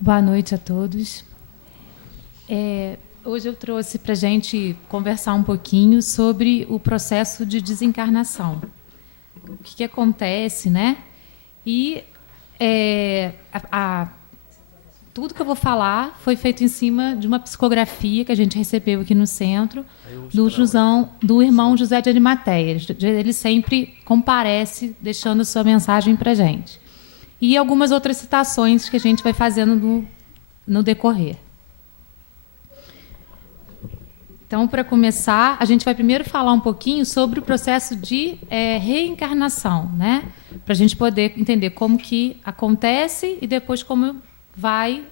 Boa noite a todos. Hoje eu trouxe para a gente conversar um pouquinho sobre o processo de desencarnação. O que acontece, né? E tudo que eu vou falar foi feito em cima de uma psicografia que a gente recebeu aqui no centro do irmão José de Arimateia. Ele sempre comparece deixando sua mensagem para a gente. E algumas outras citações que a gente vai fazendo no decorrer. Então, para começar, a gente vai primeiro falar um pouquinho sobre o processo de reencarnação, né? Para a gente poder entender como que acontece e depois como vai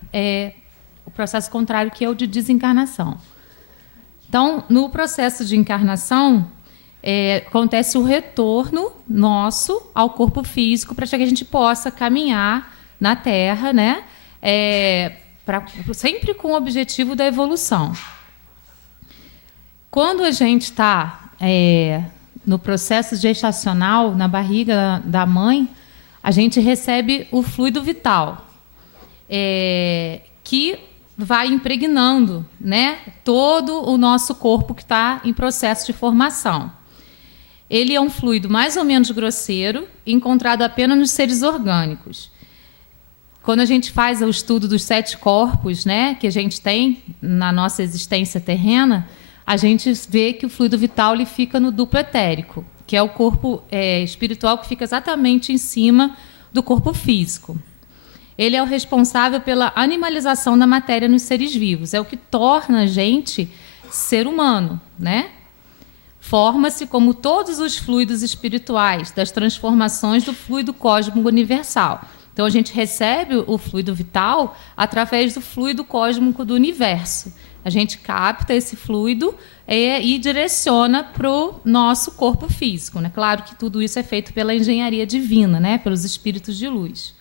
o processo contrário, que é o de desencarnação. Então, no processo de encarnação, acontece o retorno nosso ao corpo físico para que a gente possa caminhar na Terra, né? Sempre com o objetivo da evolução. Quando a gente está no processo gestacional, na barriga da mãe, a gente recebe o fluido vital, que vai impregnando, né, todo o nosso corpo que está em processo de formação. Ele é um fluido mais ou menos grosseiro, encontrado apenas nos seres orgânicos. Quando a gente faz o estudo dos 7 corpos, né, que a gente tem na nossa existência terrena, a gente vê que o fluido vital ele fica no duplo etérico, que é o corpo espiritual que fica exatamente em cima do corpo físico. Ele é o responsável pela animalização da matéria nos seres vivos, é o que torna a gente ser humano, né? Forma-se como todos os fluidos espirituais das transformações do fluido cósmico universal. Então, a gente recebe o fluido vital através do fluido cósmico do universo. A gente capta esse fluido e direciona para o nosso corpo físico, né? Claro que tudo isso é feito pela engenharia divina, né? Pelos espíritos de luz.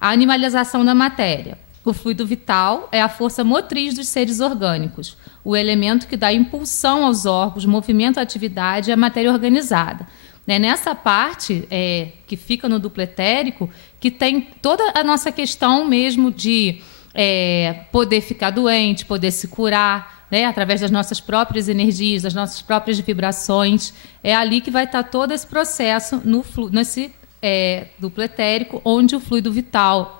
A animalização da matéria. O fluido vital é a força motriz dos seres orgânicos, o elemento que dá impulsão aos órgãos, movimento, atividade e a matéria organizada. Nessa parte que fica no duplo etérico, que tem toda a nossa questão mesmo de poder ficar doente, poder se curar, né, através das nossas próprias energias, das nossas próprias vibrações. É ali que vai estar todo esse processo nesse duplo etérico, onde o fluido vital,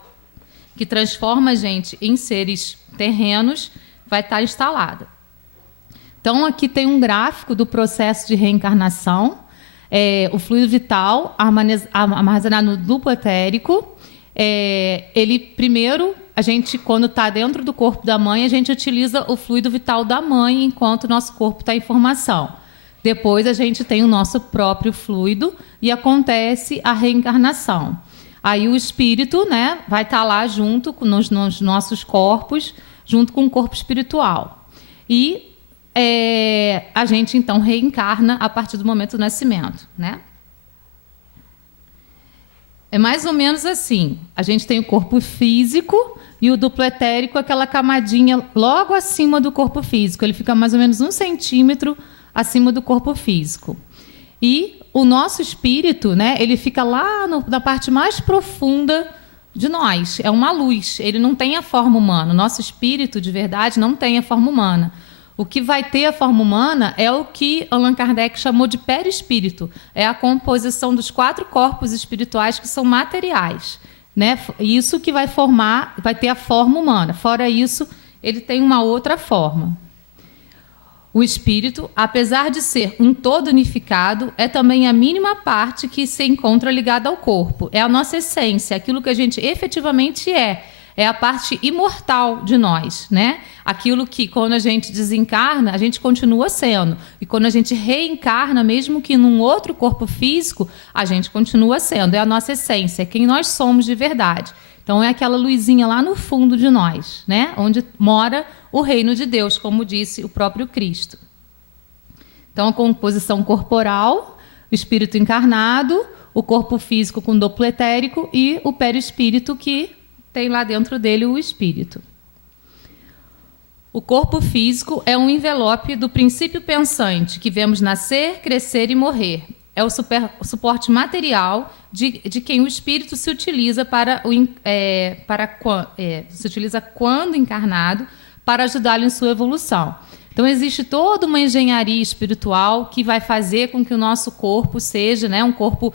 que transforma a gente em seres terrenos, vai estar instalado. Então, aqui tem um gráfico do processo de reencarnação. O fluido vital armazenado no duplo etérico. Ele, primeiro, a gente, quando está dentro do corpo da mãe, a gente utiliza o fluido vital da mãe enquanto o nosso corpo está em formação. Depois, a gente tem o nosso próprio fluido e acontece a reencarnação. Aí o espírito, né, vai estar lá junto nos nossos corpos, junto com o corpo espiritual. E a gente, então, reencarna a partir do momento do nascimento, né? É mais ou menos assim. A gente tem o corpo físico e o duplo etérico, aquela camadinha logo acima do corpo físico. Ele fica mais ou menos 1 centímetro acima do corpo físico. E o nosso espírito, né, ele fica lá na parte mais profunda de nós. É uma luz. Ele não tem a forma humana. O nosso espírito, de verdade, não tem a forma humana. O que vai ter a forma humana é o que Allan Kardec chamou de perispírito. É a composição dos 4 corpos espirituais que são materiais, né? Isso que vai formar, vai ter a forma humana. Fora isso, ele tem uma outra forma. O espírito, apesar de ser um todo unificado, é também a mínima parte que se encontra ligada ao corpo. É a nossa essência, aquilo que a gente efetivamente é. É a parte imortal de nós, né? Aquilo que, quando a gente desencarna, a gente continua sendo. E quando a gente reencarna, mesmo que num outro corpo físico, a gente continua sendo. É a nossa essência, é quem nós somos de verdade. Então, é aquela luzinha lá no fundo de nós, né? Onde mora o reino de Deus, como disse o próprio Cristo. Então, a composição corporal, o espírito encarnado, o corpo físico com duplo etérico e o perispírito, que tem lá dentro dele o espírito. O corpo físico é um envelope do princípio pensante que vemos nascer, crescer e morrer. é o suporte material de quem o espírito se utiliza se utiliza quando encarnado para ajudá-lo em sua evolução. Então, existe toda uma engenharia espiritual que vai fazer com que o nosso corpo seja, né, um corpo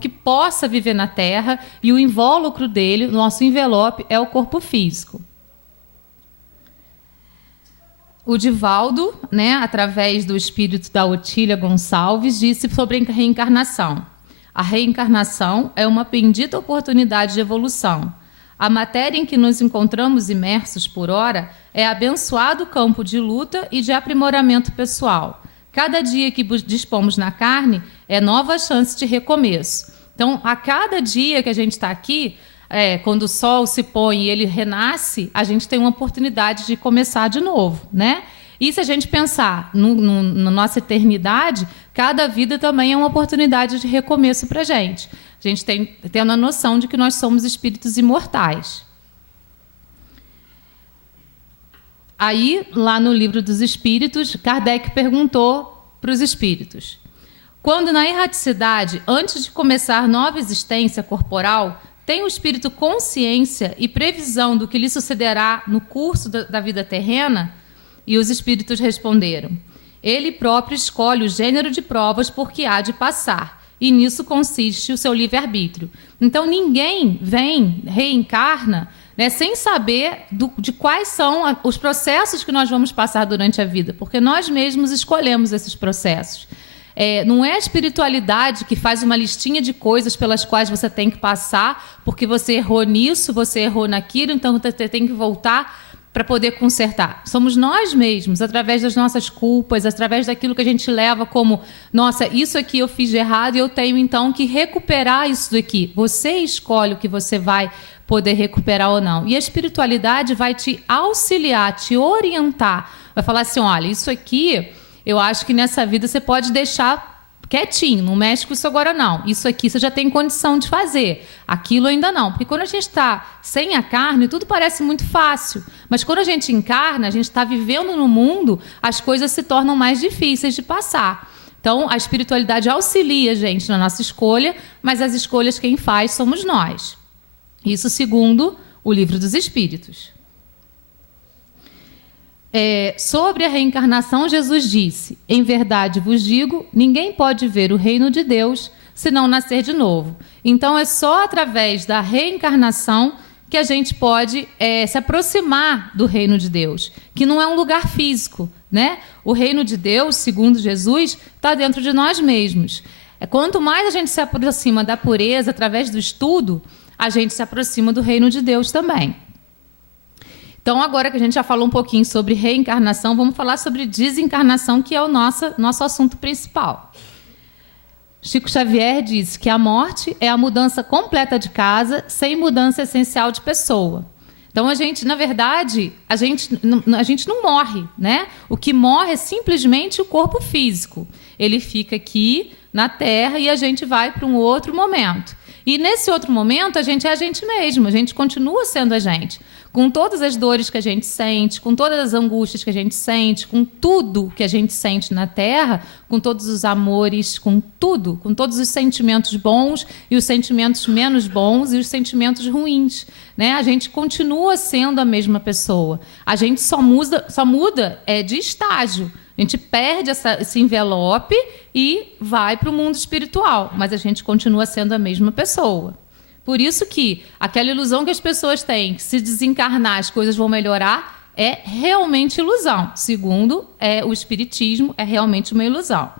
que possa viver na Terra, e o invólucro dele, o nosso envelope, é o corpo físico. O Divaldo, né, através do espírito da Otília Gonçalves, disse sobre a reencarnação. A reencarnação é uma bendita oportunidade de evolução. A matéria em que nos encontramos imersos por ora é abençoado campo de luta e de aprimoramento pessoal. Cada dia que dispomos na carne é nova chance de recomeço. Então, a cada dia que a gente está aqui, quando o sol se põe e ele renasce, a gente tem uma oportunidade de começar de novo, né? E se a gente pensar na nossa eternidade, cada vida também é uma oportunidade de recomeço para a gente. A gente tendo a noção de que nós somos espíritos imortais. Aí, lá no Livro dos Espíritos, Kardec perguntou para os espíritos: quando na erraticidade, antes de começar nova existência corporal, tem o espírito consciência e previsão do que lhe sucederá no curso da vida terrena? E os espíritos responderam: ele próprio escolhe o gênero de provas por que há de passar, e nisso consiste o seu livre-arbítrio. Então, ninguém reencarna, né, sem saber de quais são os processos que nós vamos passar durante a vida, porque nós mesmos escolhemos esses processos. Não é a espiritualidade que faz uma listinha de coisas pelas quais você tem que passar, porque você errou nisso, você errou naquilo, então você tem que voltar para poder consertar. Somos nós mesmos, através das nossas culpas, através daquilo que a gente leva como: nossa, isso aqui eu fiz de errado e eu tenho então que recuperar isso daqui. Você escolhe o que você vai poder recuperar ou não. E a espiritualidade vai te auxiliar, te orientar. Vai falar assim: olha, isso aqui eu acho que nessa vida você pode deixar quietinho, não mexe com isso agora não. Isso aqui você já tem condição de fazer, aquilo ainda não. Porque quando a gente está sem a carne, tudo parece muito fácil. Mas quando a gente encarna, a gente está vivendo no mundo, as coisas se tornam mais difíceis de passar. Então, a espiritualidade auxilia a gente na nossa escolha, mas as escolhas quem faz somos nós. Isso segundo o Livro dos Espíritos. Sobre a reencarnação, Jesus disse: em verdade vos digo, ninguém pode ver o reino de Deus se não nascer de novo. Então, é só através da reencarnação que a gente pode se aproximar do reino de Deus, que não é um lugar físico, né? O reino de Deus, segundo Jesus, está dentro de nós mesmos. Quanto mais a gente se aproxima da pureza através do estudo, a gente se aproxima do reino de Deus também. Então, agora que a gente já falou um pouquinho sobre reencarnação, vamos falar sobre desencarnação, que é o nosso assunto principal. Chico Xavier disse que a morte é a mudança completa de casa, sem mudança essencial de pessoa. Então, na verdade, a gente não morre, né? O que morre é simplesmente o corpo físico. Ele fica aqui na Terra e a gente vai para um outro momento. E nesse outro momento, a gente é a gente mesmo, a gente continua sendo a gente. Com todas as dores que a gente sente, com todas as angústias que a gente sente, com tudo que a gente sente na Terra, com todos os amores, com tudo, com todos os sentimentos bons e os sentimentos menos bons e os sentimentos ruins, né? A gente continua sendo a mesma pessoa. A gente só muda de estágio. A gente perde esse envelope e vai para o mundo espiritual, mas a gente continua sendo a mesma pessoa. Por isso que aquela ilusão que as pessoas têm, que se desencarnar as coisas vão melhorar, é realmente ilusão. Segundo o Espiritismo, é realmente uma ilusão.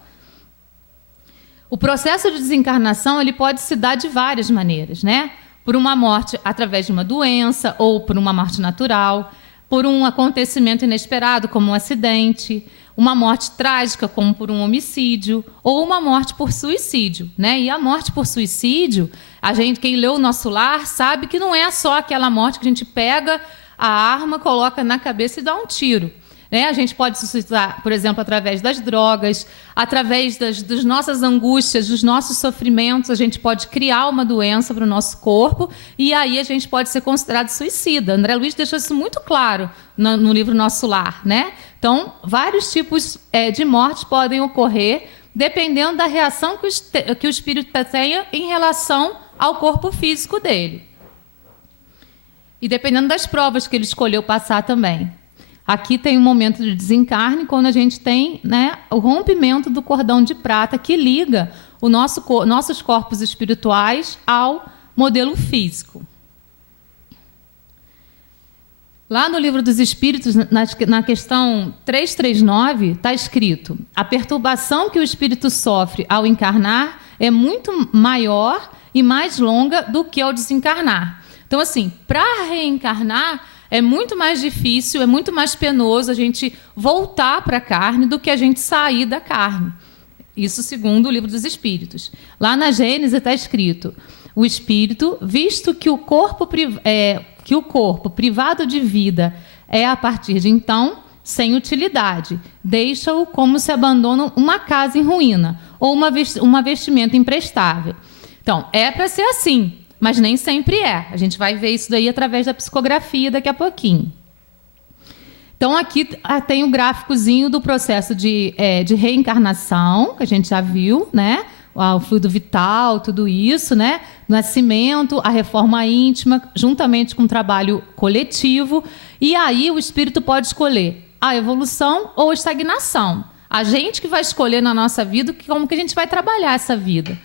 O processo de desencarnação ele pode se dar de várias maneiras, né? Por uma morte através de uma doença ou por uma morte natural, por um acontecimento inesperado, como um acidente, uma morte trágica, como por um homicídio, ou uma morte por suicídio, né? E a morte por suicídio, quem leu o Nosso Lar sabe que não é só aquela morte que a gente pega a arma, coloca na cabeça e dá um tiro, né? A gente pode se suicidar, por exemplo, através das drogas, através das nossas angústias, dos nossos sofrimentos, a gente pode criar uma doença para o nosso corpo e aí a gente pode ser considerado suicida. André Luiz deixou isso muito claro no livro Nosso Lar, né? Então, vários tipos de mortes podem ocorrer dependendo da reação que o espírito tenha em relação ao corpo físico dele. E dependendo das provas que ele escolheu passar também. Aqui tem um momento de desencarne, quando a gente tem, né, o rompimento do cordão de prata que liga nossos corpos espirituais ao modelo físico. Lá no Livro dos Espíritos, na questão 339, está escrito: a perturbação que o espírito sofre ao encarnar é muito maior e mais longa do que ao desencarnar. Então, assim, para reencarnar é muito mais difícil, é muito mais penoso a gente voltar para a carne do que a gente sair da carne. Isso segundo o Livro dos Espíritos. Lá na Gênesis está escrito: o espírito, visto que o corpo privado de vida é, a partir de então, sem utilidade, deixa-o como se abandona uma casa em ruína ou uma vestimenta imprestável. Então, é para ser assim, mas nem sempre é. A gente vai ver isso daí através da psicografia daqui a pouquinho. Então, aqui tem o gráficozinho do processo de reencarnação, que a gente já viu, né? O fluido vital, tudo isso, né? Nascimento, a reforma íntima, juntamente com o trabalho coletivo. E aí o espírito pode escolher a evolução ou a estagnação. A gente que vai escolher na nossa vida como que a gente vai trabalhar essa vida.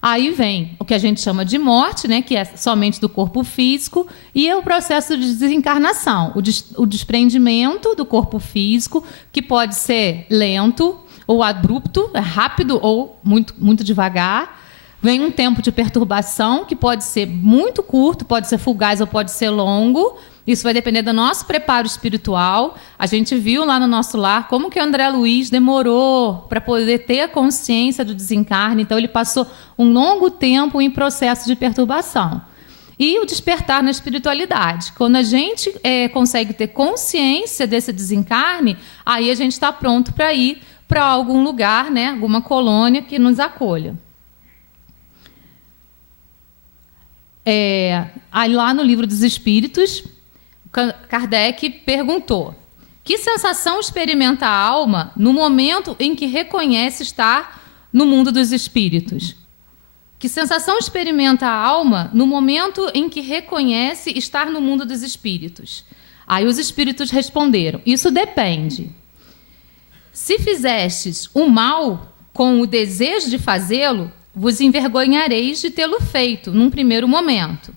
Aí vem o que a gente chama de morte, né, que é somente do corpo físico, e é o processo de desencarnação, o desprendimento do corpo físico, que pode ser lento ou abrupto, rápido ou muito, muito devagar. Vem um tempo de perturbação, que pode ser muito curto, pode ser fugaz ou pode ser longo. Isso vai depender do nosso preparo espiritual. A gente viu lá no nosso lar como que o André Luiz demorou para poder ter a consciência do desencarne. Então, ele passou um longo tempo em processo de perturbação. E o despertar na espiritualidade. Quando a gente consegue ter consciência desse desencarne, aí a gente está pronto para ir para algum lugar, né, alguma colônia que nos acolha. Aí lá no Livro dos Espíritos, Kardec perguntou: que sensação experimenta a alma no momento em que reconhece estar no mundo dos espíritos? Que sensação experimenta a alma no momento em que reconhece estar no mundo dos espíritos? Aí os espíritos responderam: isso depende. Se fizestes o mal com o desejo de fazê-lo, vos envergonhareis de tê-lo feito num primeiro momento.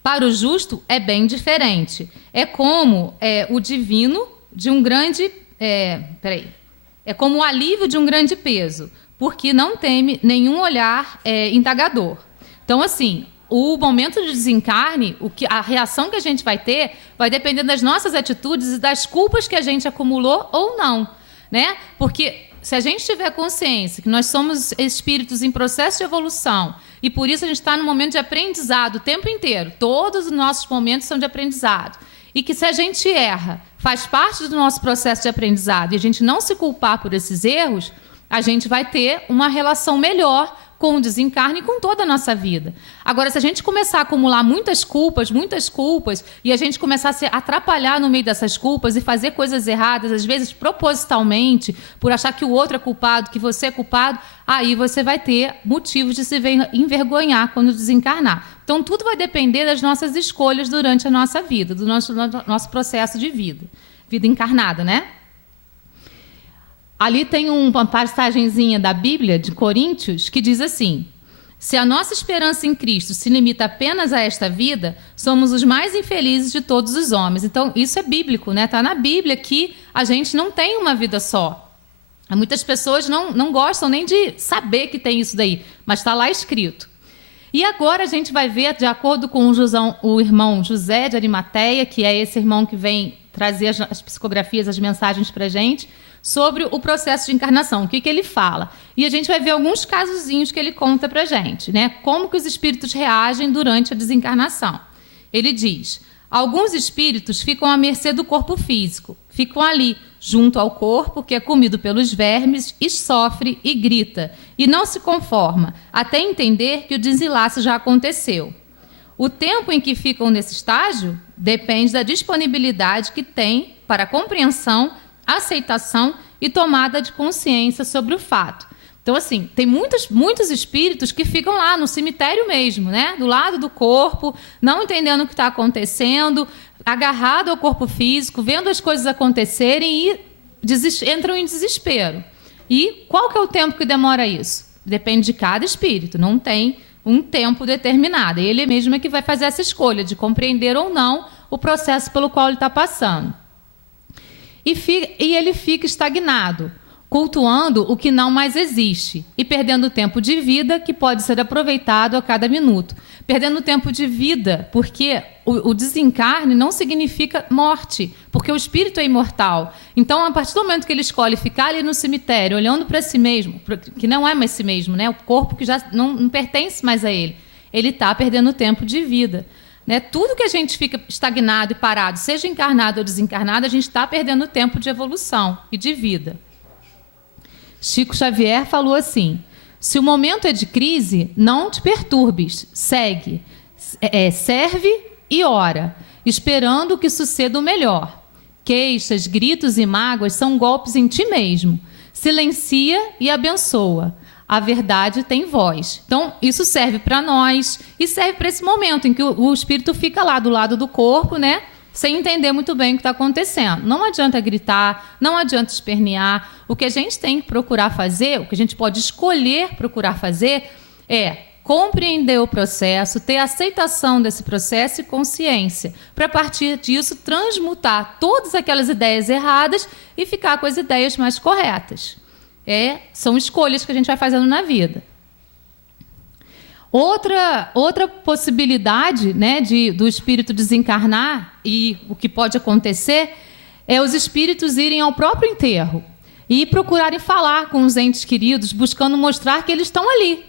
Para o justo é bem diferente. É como o divino de um grande... É como o alívio de um grande peso, porque não teme nenhum olhar indagador. Então, assim, o momento de desencarne, a reação que a gente vai ter, vai depender das nossas atitudes e das culpas que a gente acumulou ou não, né? Porque se a gente tiver consciência que nós somos espíritos em processo de evolução e por isso a gente está no momento de aprendizado o tempo inteiro, todos os nossos momentos são de aprendizado, e que se a gente erra, faz parte do nosso processo de aprendizado e a gente não se culpar por esses erros, a gente vai ter uma relação melhor com o desencarne e com toda a nossa vida. Agora, se a gente começar a acumular muitas culpas, e a gente começar a se atrapalhar no meio dessas culpas e fazer coisas erradas, às vezes propositalmente, por achar que o outro é culpado, que você é culpado, aí você vai ter motivos de se envergonhar quando desencarnar. Então, tudo vai depender das nossas escolhas durante a nossa vida, do nosso processo de vida. Vida encarnada, né? Ali tem uma passagenzinha da Bíblia, de Coríntios, que diz assim: se a nossa esperança em Cristo se limita apenas a esta vida, somos os mais infelizes de todos os homens. Então, isso é bíblico, né? Está na Bíblia que a gente não tem uma vida só. Muitas pessoas não gostam nem de saber que tem isso daí, mas está lá escrito. E agora a gente vai ver, de acordo com o irmão José de Arimateia, que é esse irmão que vem trazer as psicografias, as mensagens para a gente, sobre o processo de encarnação, o que ele fala. E a gente vai ver alguns casozinhos que ele conta para a gente, né? Como que os espíritos reagem durante a desencarnação. Ele diz: alguns espíritos ficam à mercê do corpo físico, ficam ali, junto ao corpo, que é comido pelos vermes, e sofre e grita, e não se conforma, até entender que o desenlace já aconteceu. O tempo em que ficam nesse estágio depende da disponibilidade que tem para a compreensão, aceitação e tomada de consciência sobre o fato. Então, assim, tem muitos espíritos que ficam lá no cemitério mesmo, né? Do lado do corpo, não entendendo o que está acontecendo, agarrado ao corpo físico, vendo as coisas acontecerem e entram em desespero. E qual que é o tempo que demora isso? Depende de cada espírito, não tem um tempo determinado. Ele mesmo é que vai fazer essa escolha de compreender ou não o processo pelo qual ele está passando. E ele fica estagnado, cultuando o que não mais existe e perdendo tempo de vida que pode ser aproveitado a cada minuto. Perdendo tempo de vida, porque o desencarne não significa morte, porque o espírito é imortal. Então, a partir do momento que ele escolhe ficar ali no cemitério, olhando para si mesmo, que não é mais si mesmo, né? O corpo que já não pertence mais a ele, ele está perdendo tempo de vida. Né? Tudo que a gente fica estagnado e parado, seja encarnado ou desencarnado, a gente está perdendo tempo de evolução e de vida. Chico Xavier falou assim: se o momento é de crise, não te perturbes, segue, serve e ora, esperando que suceda o melhor. Queixas, gritos e mágoas são golpes em ti mesmo. Silencia e abençoa. A verdade tem voz. Então, isso serve para nós e serve para esse momento em que o espírito fica lá do lado do corpo, né? Sem entender muito bem o que está acontecendo. Não adianta gritar, não adianta espernear. O que a gente tem que procurar fazer, o que a gente pode escolher procurar fazer, é compreender o processo, ter aceitação desse processo e consciência, para a partir disso transmutar todas aquelas ideias erradas e ficar com as ideias mais corretas. São escolhas que a gente vai fazendo na vida. Outra possibilidade, né, do espírito desencarnar, e o que pode acontecer, é os espíritos irem ao próprio enterro e procurarem falar com os entes queridos, buscando mostrar que eles estão ali.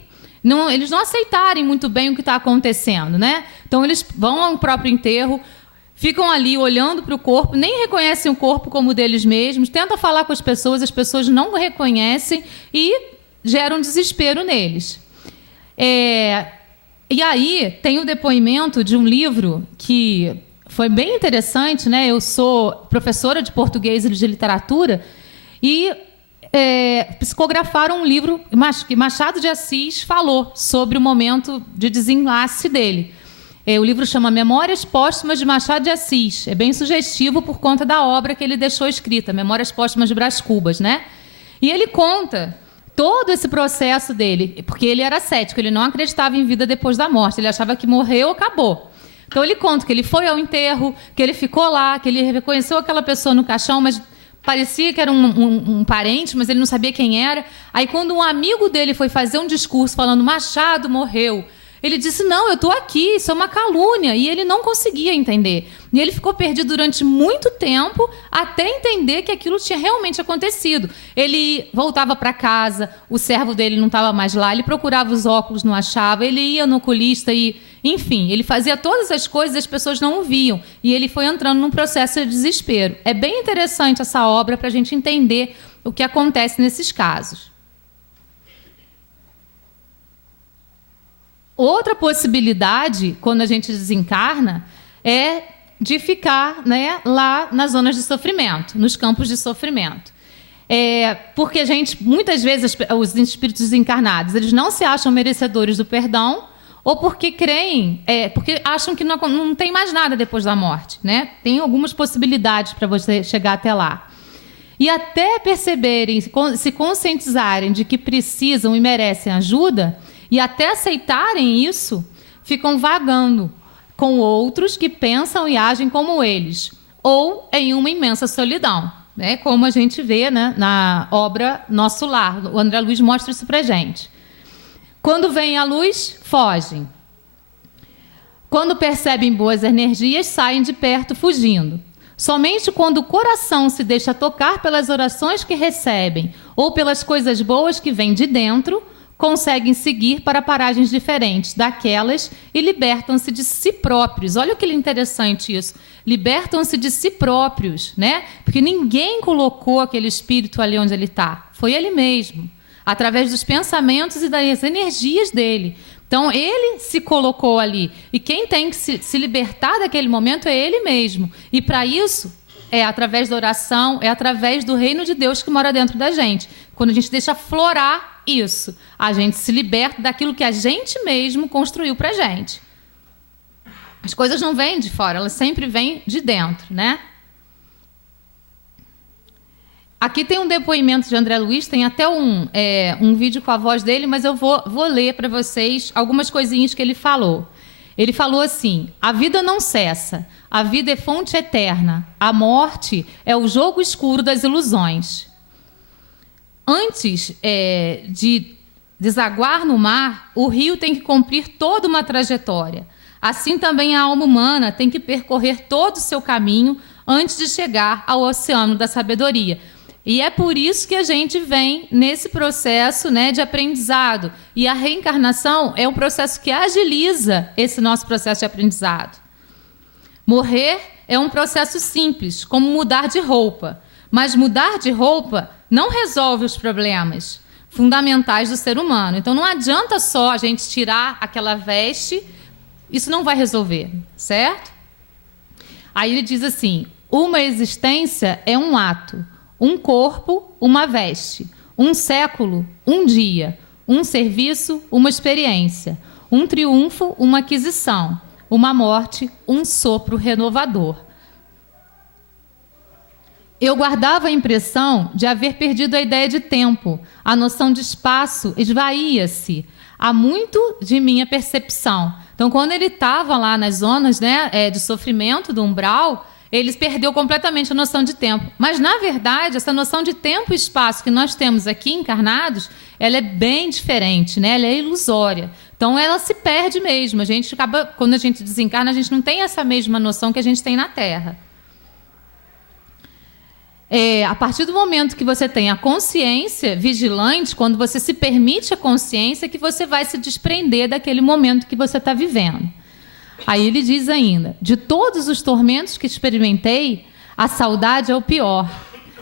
Eles não aceitarem muito bem o que está acontecendo, né? Então, eles vão ao próprio enterro, ficam ali olhando para o corpo, nem reconhecem o corpo como deles mesmos, tentam falar com as pessoas não reconhecem e geram desespero neles. E aí tem o depoimento de um livro que foi bem interessante, né? Eu sou professora de português e de literatura e psicografaram um livro que Machado de Assis falou sobre o momento de desenlace dele. O livro chama Memórias Póstumas de Machado de Assis. É bem sugestivo por conta da obra que ele deixou escrita, Memórias Póstumas de Brás Cubas, né? E ele conta todo esse processo dele, porque ele era cético, ele não acreditava em vida depois da morte, ele achava que morreu, acabou. Então ele conta que ele foi ao enterro, que ele ficou lá, que ele reconheceu aquela pessoa no caixão, mas parecia que era um parente, mas ele não sabia quem era. Aí quando um amigo dele foi fazer um discurso falando Machado morreu, ele disse, não, eu estou aqui, isso é uma calúnia. E ele não conseguia entender. E ele ficou perdido durante muito tempo até entender que aquilo tinha realmente acontecido. Ele voltava para casa, o servo dele não estava mais lá, ele procurava os óculos, não achava, ele ia no oculista e, enfim, ele fazia todas as coisas e as pessoas não o viam. E ele foi entrando num processo de desespero. É bem interessante essa obra para a gente entender o que acontece nesses casos. Outra possibilidade, quando a gente desencarna, é de ficar, né, lá nas zonas de sofrimento, nos campos de sofrimento. Porque a gente, muitas vezes, os espíritos desencarnados, eles não se acham merecedores do perdão, ou porque creem, porque acham que não tem mais nada depois da morte, né? Tem algumas possibilidades para você chegar até lá. E até perceberem, se conscientizarem de que precisam e merecem ajuda, e até aceitarem isso, ficam vagando com outros que pensam e agem como eles, ou em uma imensa solidão, né? Como a gente vê, né, na obra Nosso Lar. O André Luiz mostra isso para a gente. Quando vem a luz, fogem. Quando percebem boas energias, saem de perto fugindo. Somente quando o coração se deixa tocar pelas orações que recebem ou pelas coisas boas que vêm de dentro, conseguem seguir para paragens diferentes daquelas e libertam-se de si próprios. Olha que interessante isso. Libertam-se de si próprios, né? Porque ninguém colocou aquele espírito ali onde ele está. Foi ele mesmo, através dos pensamentos e das energias dele. Então, ele se colocou ali. E quem tem que se libertar daquele momento é ele mesmo. E, para isso, é através da oração, é através do reino de Deus que mora dentro da gente. Quando a gente deixa florar isso. A gente se liberta daquilo que a gente mesmo construiu pra gente. As coisas não vêm de fora, elas sempre vêm de dentro, né? Aqui tem um depoimento de André Luiz, tem até um vídeo com a voz dele, mas eu vou ler para vocês algumas coisinhas que ele falou. Ele falou assim: a vida não cessa, a vida é fonte eterna, a morte é o jogo escuro das ilusões. Antes de desaguar no mar, o rio tem que cumprir toda uma trajetória. Assim também a alma humana tem que percorrer todo o seu caminho antes de chegar ao oceano da sabedoria. E é por isso que a gente vem nesse processo, né, de aprendizado. E a reencarnação é um processo que agiliza esse nosso processo de aprendizado. Morrer é um processo simples, como mudar de roupa. Mas mudar de roupa não resolve os problemas fundamentais do ser humano. Então não adianta só a gente tirar aquela veste, isso não vai resolver, certo? Aí ele diz assim: uma existência é um ato. Um corpo, uma veste. Um século, um dia. Um serviço, uma experiência. Um triunfo, uma aquisição. Uma morte, um sopro renovador. Eu guardava a impressão de haver perdido a ideia de tempo. A noção de espaço esvaía-se. Há muito de minha percepção. Então, quando ele estava lá nas zonas, né, de sofrimento do umbral, ele perdeu completamente a noção de tempo. Mas, na verdade, essa noção de tempo e espaço que nós temos aqui encarnados, ela é bem diferente, né? Ela é ilusória. Então, ela se perde mesmo. A gente acaba, quando a gente desencarna, a gente não tem essa mesma noção que a gente tem na Terra. A partir do momento que você tem a consciência vigilante, quando você se permite a consciência, que você vai se desprender daquele momento que você está vivendo. Aí ele diz ainda: de todos os tormentos que experimentei, a saudade é o pior.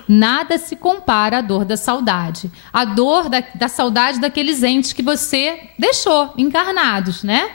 Nada se compara à dor da saudade. A dor da saudade daqueles entes que você deixou encarnados, né?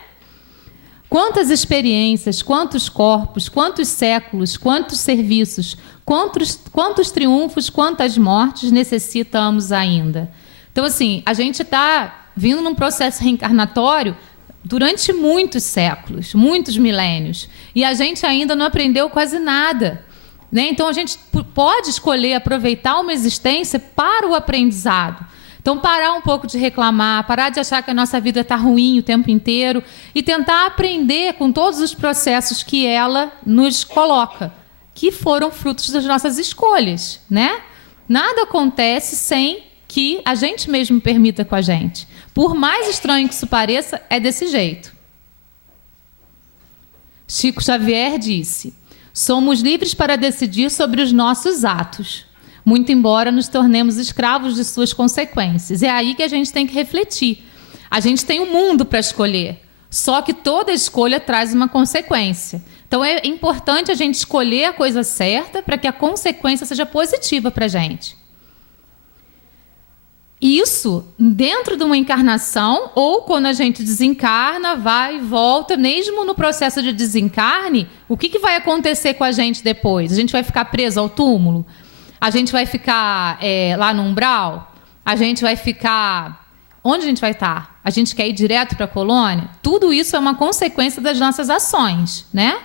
Quantas experiências, quantos corpos, quantos séculos, quantos serviços, quantos triunfos, quantas mortes necessitamos ainda? Então, assim, a gente está vindo num processo reencarnatório durante muitos séculos, muitos milênios, e a gente ainda não aprendeu quase nada, né? Então, a gente pode escolher aproveitar uma existência para o aprendizado. Então, parar um pouco de reclamar, parar de achar que a nossa vida está ruim o tempo inteiro e tentar aprender com todos os processos que ela nos coloca, que foram frutos das nossas escolhas, né? Nada acontece sem que a gente mesmo permita com a gente. Por mais estranho que isso pareça, é desse jeito. Chico Xavier disse: somos livres para decidir sobre os nossos atos, muito embora nos tornemos escravos de suas consequências. É aí que a gente tem que refletir. A gente tem um mundo para escolher, só que toda escolha traz uma consequência. Então é importante a gente escolher a coisa certa para que a consequência seja positiva para a gente. Isso dentro de uma encarnação, ou quando a gente desencarna, vai e volta, mesmo no processo de desencarne, o que vai acontecer com a gente depois? A gente vai ficar preso ao túmulo? A gente vai ficar lá no umbral? A gente vai ficar... Onde a gente vai estar? A gente quer ir direto para a colônia? Tudo isso é uma consequência das nossas ações, né?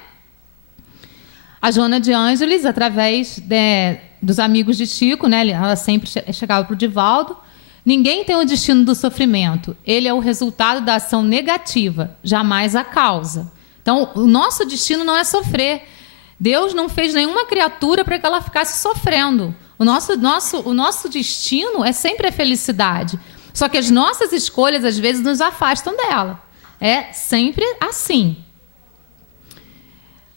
A Joana de Ângeles, através dos amigos de Chico, né, ela sempre chegava para o Divaldo: ninguém tem o destino do sofrimento. Ele é o resultado da ação negativa, jamais a causa. Então, o nosso destino não é sofrer. Deus não fez nenhuma criatura para que ela ficasse sofrendo. O nosso destino é sempre a felicidade. Só que as nossas escolhas, às vezes, nos afastam dela. É sempre assim.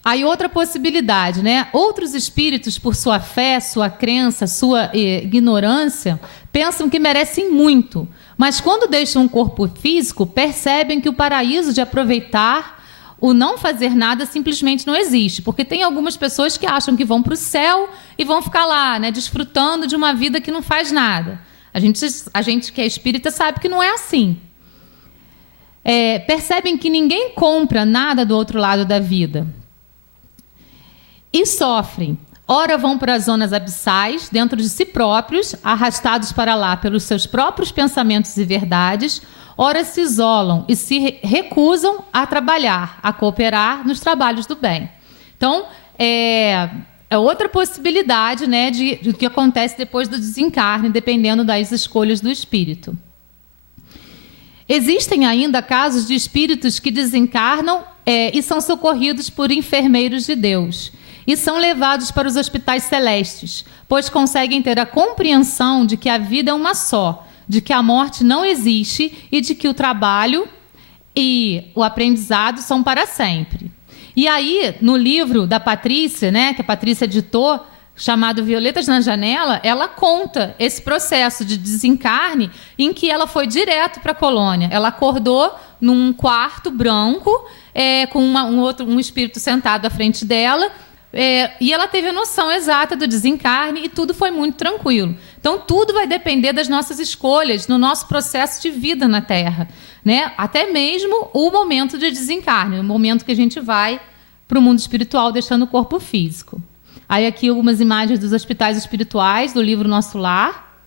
Aí outra possibilidade, né? Outros espíritos, por sua fé, sua crença, sua ignorância, pensam que merecem muito. Mas quando deixam um corpo físico, percebem que o paraíso de aproveitar o não fazer nada simplesmente não existe. Porque tem algumas pessoas que acham que vão para o céu e vão ficar lá, né, desfrutando de uma vida que não faz nada. A gente que é espírita sabe que não é assim. Percebem que ninguém compra nada do outro lado da vida. E sofrem. ora vão para as zonas abissais, dentro de si próprios, arrastados para lá pelos seus próprios pensamentos e verdades, ora se isolam e se recusam a trabalhar, a cooperar nos trabalhos do bem. Então, é outra possibilidade, né, do que acontece depois do desencarne, dependendo das escolhas do espírito. Existem ainda casos de espíritos que desencarnam e são socorridos por enfermeiros de Deus e são levados para os hospitais celestes, pois conseguem ter a compreensão de que a vida é uma só, de que a morte não existe e de que o trabalho e o aprendizado são para sempre. E aí, no livro da Patrícia, né, que a Patrícia editou, chamado Violetas na Janela, ela conta esse processo de desencarne em que ela foi direto para a colônia. Ela acordou num quarto branco, com um espírito sentado à frente dela, e ela teve a noção exata do desencarne e tudo foi muito tranquilo. Então, tudo vai depender das nossas escolhas no nosso processo de vida na Terra, né? Até mesmo o momento de desencarne, o momento que a gente vai para o mundo espiritual, deixando o corpo físico. Aí aqui algumas imagens dos hospitais espirituais, do livro Nosso Lar.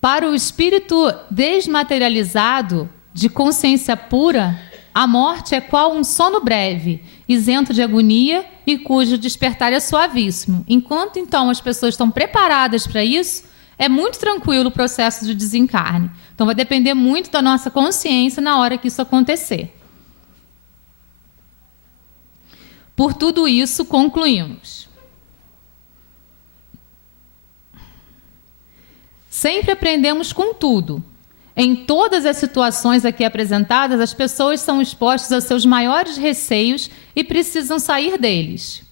Para o espírito desmaterializado, de consciência pura, a morte é qual um sono breve, isento de agonia e cujo despertar é suavíssimo. Enquanto, então, as pessoas estão preparadas para isso, é muito tranquilo o processo de desencarne. Então, vai depender muito da nossa consciência na hora que isso acontecer. Por tudo isso, concluímos. Sempre aprendemos com tudo. Em todas as situações aqui apresentadas, as pessoas são expostas aos seus maiores receios e precisam sair deles.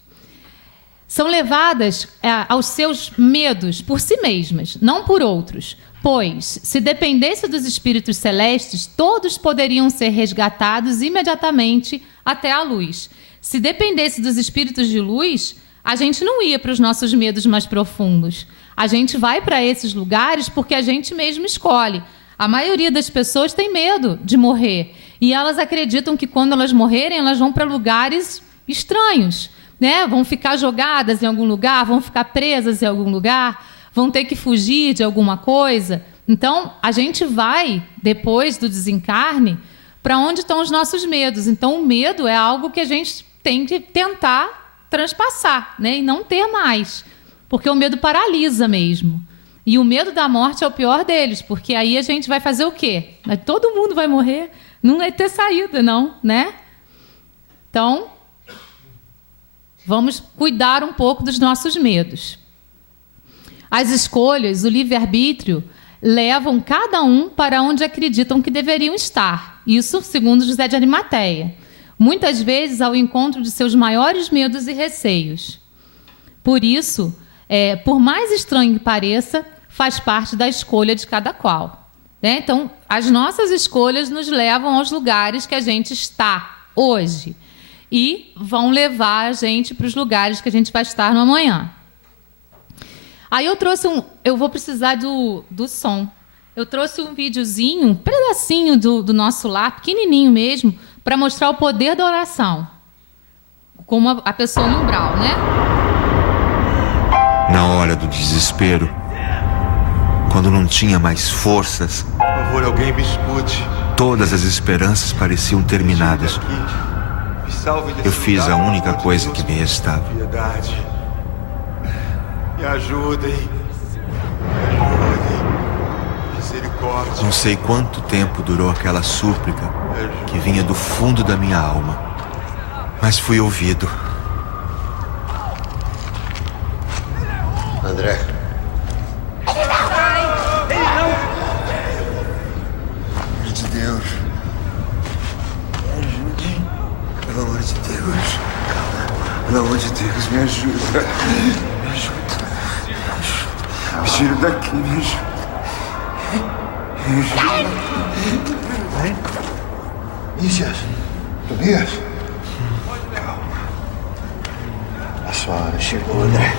São levadas aos seus medos por si mesmas, não por outros, pois, se dependesse dos espíritos celestes, todos poderiam ser resgatados imediatamente até a luz. Se dependesse dos espíritos de luz, a gente não ia para os nossos medos mais profundos. A gente vai para esses lugares porque a gente mesmo escolhe. A maioria das pessoas tem medo de morrer. E elas acreditam que quando elas morrerem, elas vão para lugares estranhos, né? Vão ficar jogadas em algum lugar, vão ficar presas em algum lugar, vão ter que fugir de alguma coisa. Então, a gente vai, depois do desencarne, para onde estão os nossos medos. Então, o medo é algo que a gente tem que tentar transpassar, né? E não ter mais. Porque o medo paralisa mesmo. E o medo da morte é o pior deles, porque aí a gente vai fazer o quê? Todo mundo vai morrer, não vai ter saída, não, né? Então, vamos cuidar um pouco dos nossos medos. As escolhas, o livre-arbítrio, levam cada um para onde acreditam que deveriam estar. Isso segundo José de Arimateia. Muitas vezes ao encontro de seus maiores medos e receios. Por isso, por mais estranho que pareça, faz parte da escolha de cada qual, né? Então, as nossas escolhas nos levam aos lugares que a gente está hoje e vão levar a gente para os lugares que a gente vai estar no amanhã. Aí eu trouxe eu vou precisar do som. Eu trouxe um videozinho, um pedacinho do Nosso Lar, pequenininho mesmo, para mostrar o poder da oração. Como a pessoa no umbral, né? Na hora do desespero, quando não tinha mais forças, por favor, alguém me escute. Todas as esperanças pareciam terminadas. Eu fiz a única coisa que me restava. Me ajudem. Misericórdia. Não sei quanto tempo durou aquela súplica que vinha do fundo da minha alma, mas fui ouvido. André. Deus, me ajude. Pelo amor de Deus. Pelo amor de Deus, me ajuda. Me ajuda. Me tira daqui, me ajuda. Me ajuda. Nícias. Tobias. Calma. A sua hora chegou, André.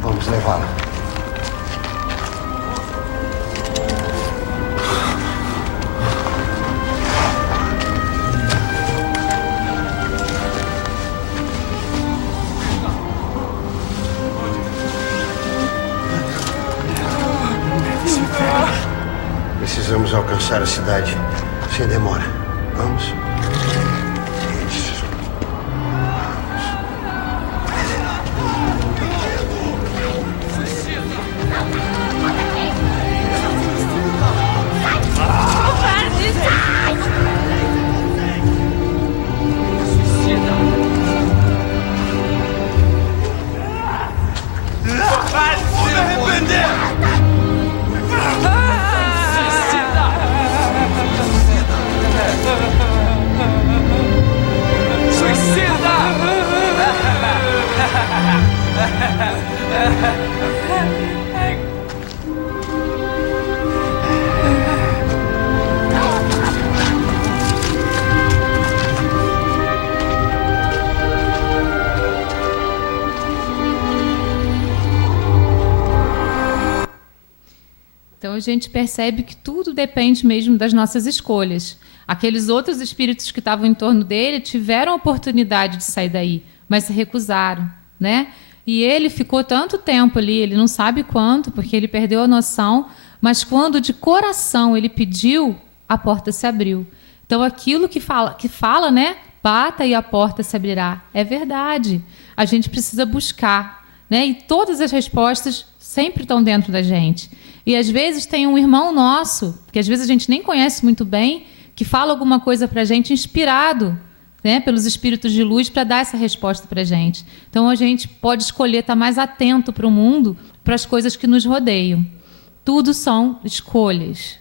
Vamos levá-la. Vamos alcançar a cidade sem demora. Vamos? Isso. Vou me arrepender! Então a gente percebe que tudo depende mesmo das nossas escolhas. Aqueles outros espíritos que estavam em torno dele tiveram a oportunidade de sair daí, mas se recusaram, né? E ele ficou tanto tempo ali, ele não sabe quanto, porque ele perdeu a noção, mas quando de coração ele pediu, a porta se abriu. Então aquilo que fala, né? Bata e a porta se abrirá. É verdade. A gente precisa buscar, né? E todas as respostas sempre estão dentro da gente. E às vezes tem um irmão nosso, que às vezes a gente nem conhece muito bem, que fala alguma coisa para a gente inspirado, né, pelos espíritos de luz para dar essa resposta para a gente. Então a gente pode escolher estar mais atento para o mundo, para as coisas que nos rodeiam. Tudo são escolhas.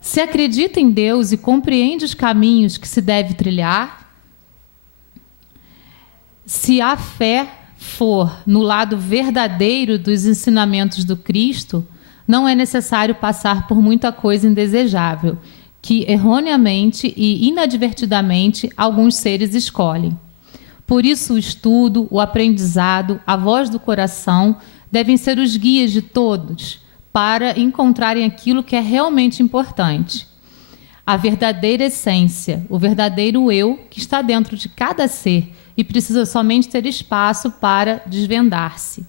Se acredita em Deus e compreende os caminhos que se deve trilhar, se a fé for no lado verdadeiro dos ensinamentos do Cristo, não é necessário passar por muita coisa indesejável, que erroneamente e inadvertidamente alguns seres escolhem. Por isso o estudo, o aprendizado, a voz do coração devem ser os guias de todos para encontrarem aquilo que é realmente importante. A verdadeira essência, o verdadeiro eu que está dentro de cada ser e precisa somente ter espaço para desvendar-se.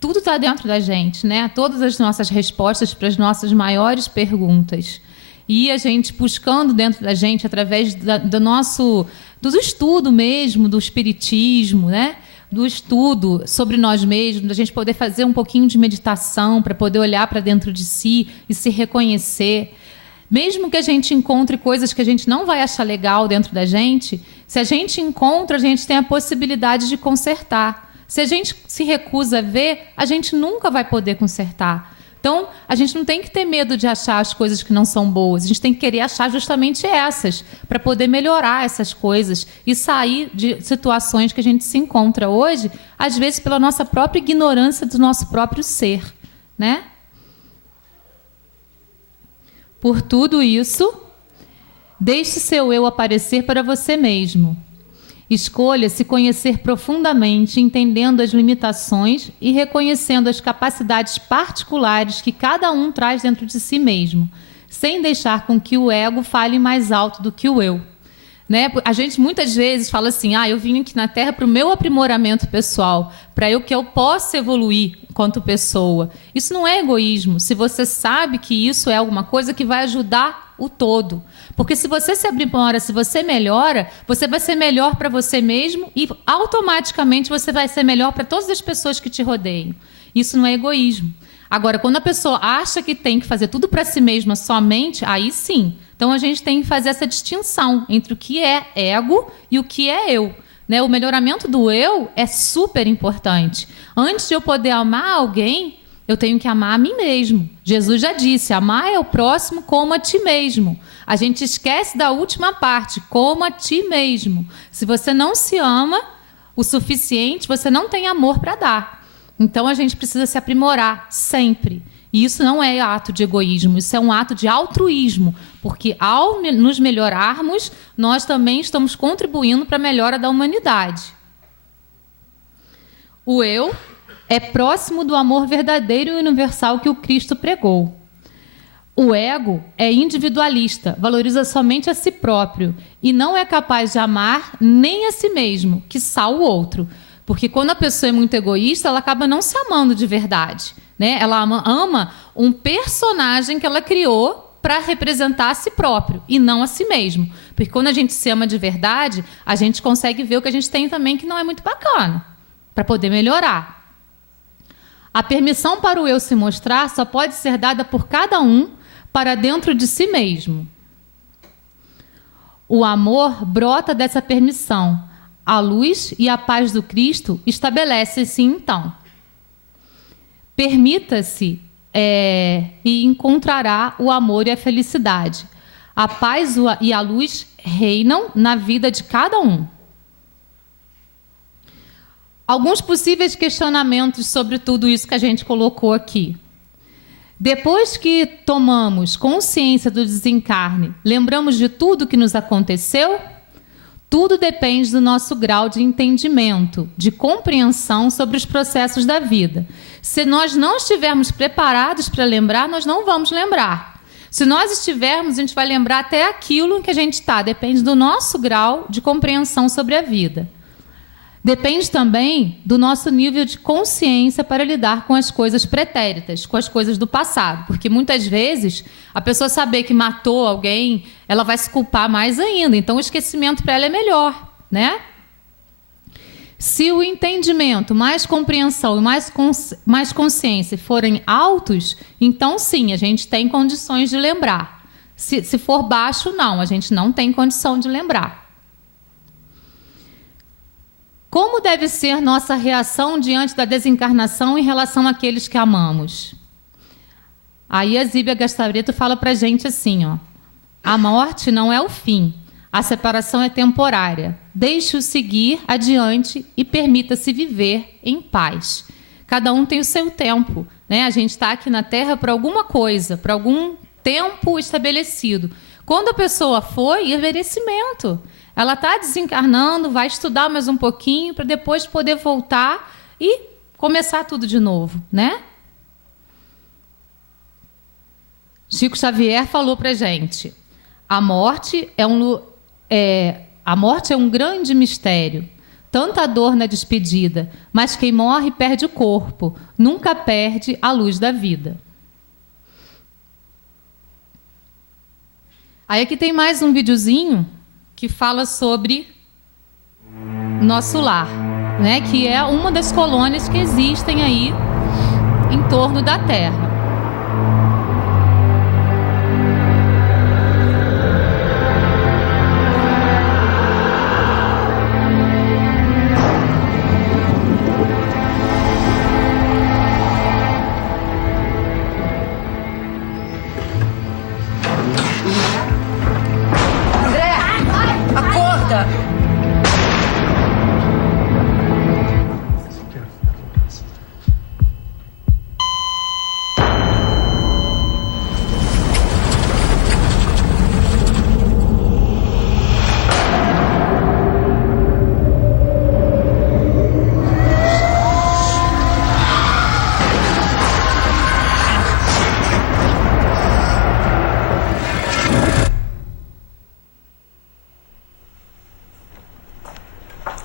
Tudo está dentro da gente, né? Todas as nossas respostas para as nossas maiores perguntas. E a gente buscando dentro da gente, através do estudo mesmo, do espiritismo, né? Do estudo sobre nós mesmos, da gente poder fazer um pouquinho de meditação para poder olhar para dentro de si e se reconhecer. Mesmo que a gente encontre coisas que a gente não vai achar legal dentro da gente, se a gente encontra, a gente tem a possibilidade de consertar. Se a gente se recusa a ver, a gente nunca vai poder consertar. Então, a gente não tem que ter medo de achar as coisas que não são boas. A gente tem que querer achar justamente essas, para poder melhorar essas coisas e sair de situações que a gente se encontra hoje, às vezes pela nossa própria ignorância do nosso próprio ser, né? Por tudo isso, deixe seu eu aparecer para você mesmo. Escolha se conhecer profundamente, entendendo as limitações e reconhecendo as capacidades particulares que cada um traz dentro de si mesmo, sem deixar com que o ego fale mais alto do que o eu. Né? A gente muitas vezes fala assim, eu vim aqui na Terra para o meu aprimoramento pessoal, para que eu possa evoluir enquanto pessoa. Isso não é egoísmo, se você sabe que isso é alguma coisa que vai ajudar o todo. Porque se você se aprimora, se você melhora, você vai ser melhor para você mesmo e automaticamente você vai ser melhor para todas as pessoas que te rodeiam. Isso não é egoísmo. Agora, quando a pessoa acha que tem que fazer tudo para si mesma somente, aí sim. Então, a gente tem que fazer essa distinção entre o que é ego e o que é eu. Né? O melhoramento do eu é super importante. Antes de eu poder amar alguém, eu tenho que amar a mim mesmo. Jesus já disse, amar é o próximo como a ti mesmo. A gente esquece da última parte, como a ti mesmo. Se você não se ama o suficiente, você não tem amor para dar. Então, a gente precisa se aprimorar sempre. E isso não é ato de egoísmo, isso é um ato de altruísmo, porque ao nos melhorarmos, nós também estamos contribuindo para a melhora da humanidade. O eu é próximo do amor verdadeiro e universal que o Cristo pregou. O ego é individualista, valoriza somente a si próprio e não é capaz de amar nem a si mesmo, quiçá o outro. Porque quando a pessoa é muito egoísta, ela acaba não se amando de verdade. né? Ela ama um personagem que ela criou para representar a si próprio e não a si mesmo. Porque quando a gente se ama de verdade, a gente consegue ver o que a gente tem também que não é muito bacana, para poder melhorar. A permissão para o eu se mostrar só pode ser dada por cada um para dentro de si mesmo. O amor brota dessa permissão. A luz e a paz do Cristo estabelecem-se então. Permita-se e encontrará o amor e a felicidade. A paz e a luz reinam na vida de cada um. Alguns possíveis questionamentos sobre tudo isso que a gente colocou aqui. Depois que tomamos consciência do desencarne, lembramos de tudo que nos aconteceu? Tudo depende do nosso grau de entendimento, de compreensão sobre os processos da vida. Se nós não estivermos preparados para lembrar, nós não vamos lembrar. Se nós estivermos, a gente vai lembrar até aquilo em que a gente está. Depende do nosso grau de compreensão sobre a vida. Depende também do nosso nível de consciência para lidar com as coisas pretéritas, com as coisas do passado. Porque muitas vezes a pessoa saber que matou alguém, ela vai se culpar mais ainda. Então o esquecimento para ela é melhor, né? Se o entendimento, mais compreensão e mais consciência forem altos, então sim, a gente tem condições de lembrar. Se for baixo, não, a gente não tem condição de lembrar. Como deve ser nossa reação diante da desencarnação em relação àqueles que amamos? Aí a Zíbia Gastavrito fala para a gente assim, ó, a morte não é o fim, a separação é temporária. Deixe-o seguir adiante e permita-se viver em paz. Cada um tem o seu tempo, né? A gente está aqui na Terra para alguma coisa, para algum tempo estabelecido. Quando a pessoa foi, é merecimento. Ela está desencarnando, vai estudar mais um pouquinho para depois poder voltar e começar tudo de novo, né? Chico Xavier falou para a gente, a morte é um grande mistério. Tanta dor na despedida, mas quem morre perde o corpo, nunca perde a luz da vida. Aí aqui tem mais um videozinho que fala sobre nosso lar, né? Que é uma das colônias que existem aí em torno da Terra.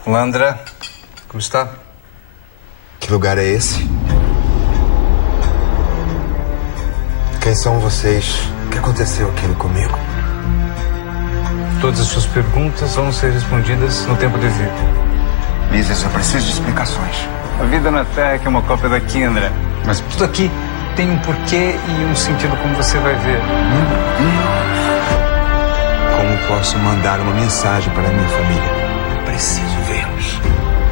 Olá, André. Como está? Que lugar é esse? Quem são vocês? O que aconteceu aqui comigo? Todas as suas perguntas vão ser respondidas no tempo devido. Mises, eu preciso de explicações. A vida na Terra é que é uma cópia daqui, André. Mas tudo aqui tem um porquê e um sentido, como você vai ver. Como posso mandar uma mensagem para a minha família? Preciso vê-los.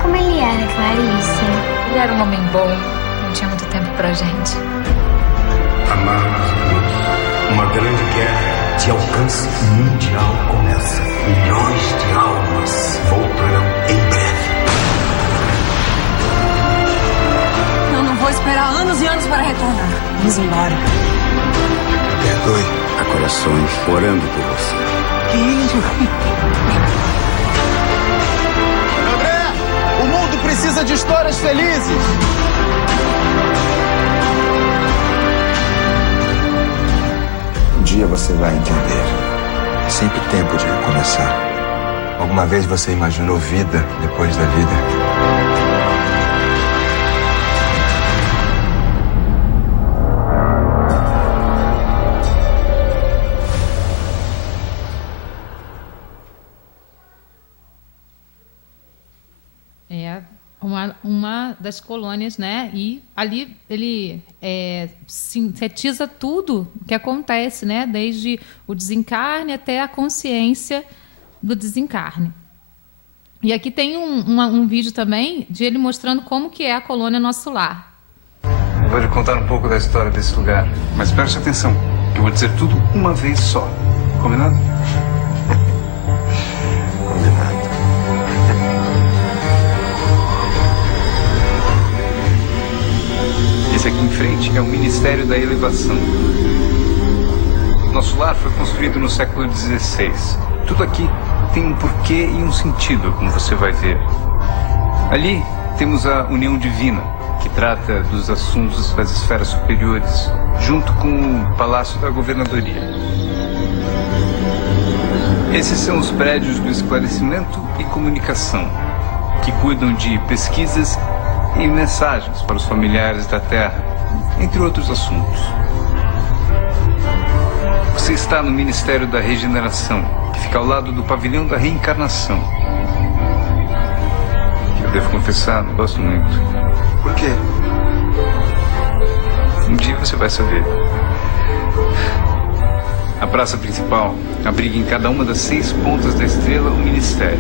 Como ele era, Clarice? Ele era um homem bom, não tinha muito tempo pra gente. Amados amigos, uma grande guerra de alcance mundial começa. Milhões de almas voltarão em breve. Eu não vou esperar anos e anos para retornar. Vamos embora. Perdoe. Há corações orando por você. O mundo precisa de histórias felizes. Um dia você vai entender. É sempre tempo de recomeçar. Alguma vez você imaginou vida depois da vida? uma das colônias, né? E ali ele sintetiza tudo o que acontece, né? Desde o desencarne até a consciência do desencarne. E aqui tem um vídeo também de ele mostrando como que é a colônia Nosso Lar. Eu vou lhe contar um pouco da história desse lugar, mas preste atenção, que eu vou dizer tudo uma vez só. Combinado? Combinado. Esse aqui em frente é o Ministério da Elevação. Nosso lar foi construído no século XVI. Tudo aqui tem um porquê e um sentido, como você vai ver. Ali temos a União Divina, que trata dos assuntos das esferas superiores, junto com o Palácio da Governadoria. Esses são os prédios do esclarecimento e comunicação, que cuidam de pesquisas e mensagens para os familiares da Terra, entre outros assuntos. Você está no Ministério da Regeneração, que fica ao lado do Pavilhão da Reencarnação. Eu devo confessar, não gosto muito. Por quê? Um dia você vai saber. A praça principal abriga em cada uma das 6 pontas da estrela um ministério.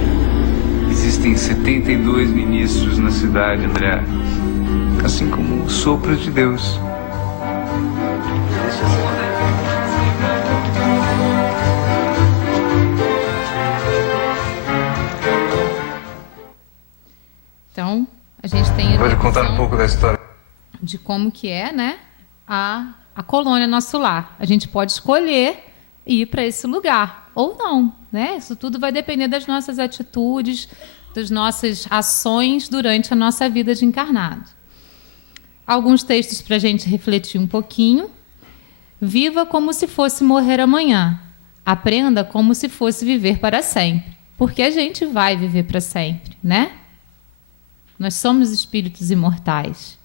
Existem 72 ministros na cidade, André. Assim como o sopro de Deus. Então, a gente tem... Vou lhe contar um pouco da história. De como que é, né? A colônia Nosso Lar. A gente pode escolher ir para esse lugar ou não, né? Isso tudo vai depender das nossas atitudes, das nossas ações durante a nossa vida de encarnado. Alguns textos para a gente refletir um pouquinho. Viva como se fosse morrer amanhã. Aprenda como se fosse viver para sempre. Porque a gente vai viver para sempre, né? Nós somos espíritos imortais.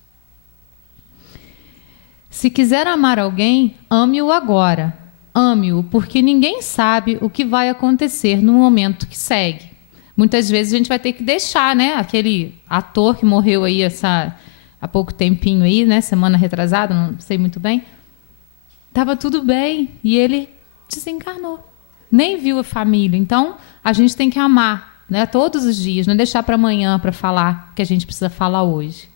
Se quiser amar alguém, ame-o agora. Ame-o, porque ninguém sabe o que vai acontecer no momento que segue. Muitas vezes a gente vai ter que deixar, né? Aquele ator que morreu aí há pouco tempinho aí, né? Semana retrasada, não sei muito bem. Estava tudo bem e ele desencarnou. Nem viu a família. Então, a gente tem que amar, né? Todos os dias, não deixar para amanhã para falar o que a gente precisa falar hoje.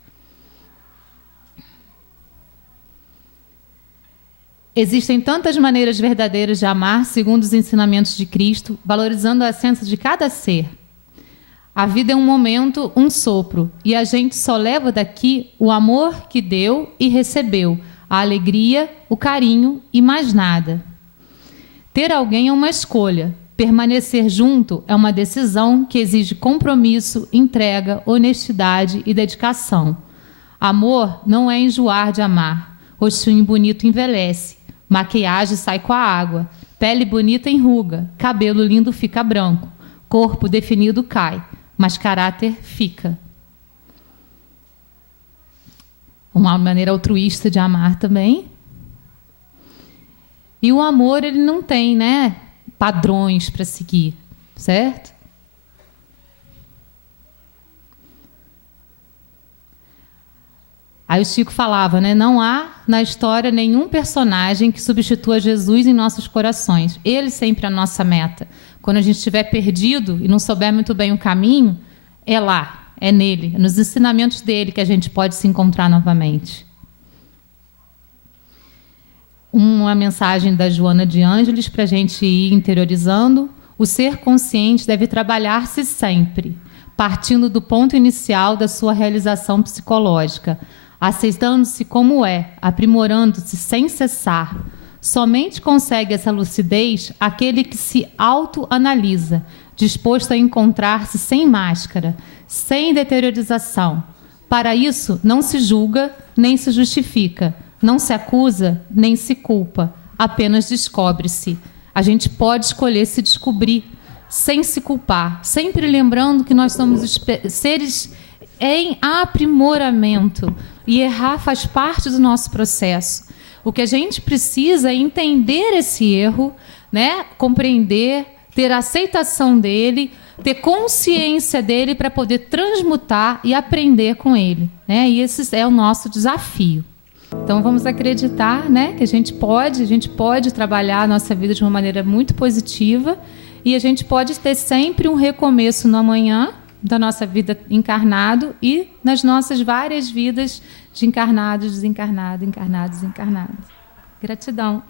Existem tantas maneiras verdadeiras de amar, segundo os ensinamentos de Cristo, valorizando a essência de cada ser. A vida é um momento, um sopro, e a gente só leva daqui o amor que deu e recebeu, a alegria, o carinho e mais nada. Ter alguém é uma escolha. Permanecer junto é uma decisão que exige compromisso, entrega, honestidade e dedicação. Amor não é enjoar de amar. Rostinho bonito envelhece. Maquiagem sai com a água. Pele bonita enruga. Cabelo lindo fica branco. Corpo definido cai. Mas caráter fica. Uma maneira altruísta de amar também. E o amor, ele não tem, né, padrões para seguir, certo? Aí o Chico falava, né, não há na história nenhum personagem que substitua Jesus em nossos corações. Ele sempre é a nossa meta. Quando a gente estiver perdido e não souber muito bem o caminho, é lá, é nele, é nos ensinamentos dele que a gente pode se encontrar novamente. Uma mensagem da Joana de Ângeles para a gente ir interiorizando. O ser consciente deve trabalhar-se sempre, partindo do ponto inicial da sua realização psicológica, aceitando-se como é, aprimorando-se sem cessar. Somente consegue essa lucidez aquele que se autoanalisa, disposto a encontrar-se sem máscara, sem deteriorização. Para isso, não se julga nem se justifica, não se acusa nem se culpa, apenas descobre-se. A gente pode escolher se descobrir sem se culpar, sempre lembrando que nós somos seres em aprimoramento e errar faz parte do nosso processo. O que a gente precisa é entender esse erro, né? Compreender, ter a aceitação dele, ter consciência dele para poder transmutar e aprender com ele, né? E esse é o nosso desafio. Então vamos acreditar, né, que a gente pode trabalhar a nossa vida de uma maneira muito positiva e a gente pode ter sempre um recomeço no amanhã da nossa vida encarnado e nas nossas várias vidas de encarnados, desencarnados, encarnados, desencarnados. Gratidão.